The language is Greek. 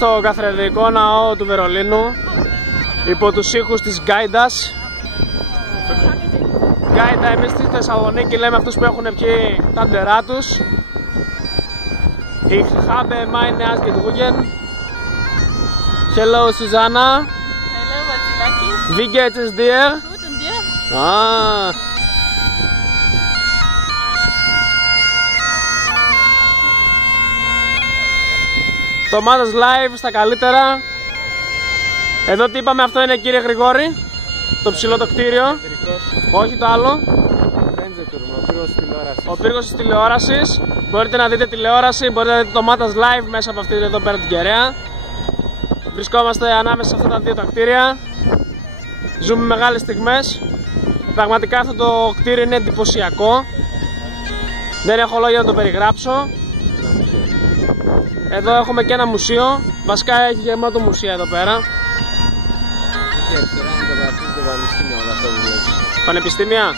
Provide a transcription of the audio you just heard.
στο καθρεδικό ναό του Βερολίνου, υπό τους ήχους της Γκάιντας. Γκάιντα, εμείς στη Θεσσαλονίκη λέμε αυτούς που έχουν πιει τα ντερά τους. Ich habe meine Ausgedrucken. Hello Susanna. Hello, Vasilaki. Wie geht es dir? Gut, und dir? Ah. Το Μάτας Live στα καλύτερα. Εδώ τι είπαμε, αυτό είναι, κύριε Γρηγόρη? Το ψηλό το κτίριο. Όχι το άλλο. Ο πύργος της τηλεόρασης. Μπορείτε να δείτε τηλεόραση, μπορείτε να δείτε το Μάτας Live μέσα από αυτή εδώ πέρα την κεραία. Βρισκόμαστε ανάμεσα σε αυτά τα δύο τα κτίρια. Ζούμε μεγάλες στιγμές. Πραγματικά αυτό το κτίριο είναι εντυπωσιακό. Δεν έχω λόγια να το περιγράψω. Εδώ έχουμε και ένα μουσείο. Βασικά έχει γεμάτο μουσεία εδώ πέρα. Πανεπιστήμια.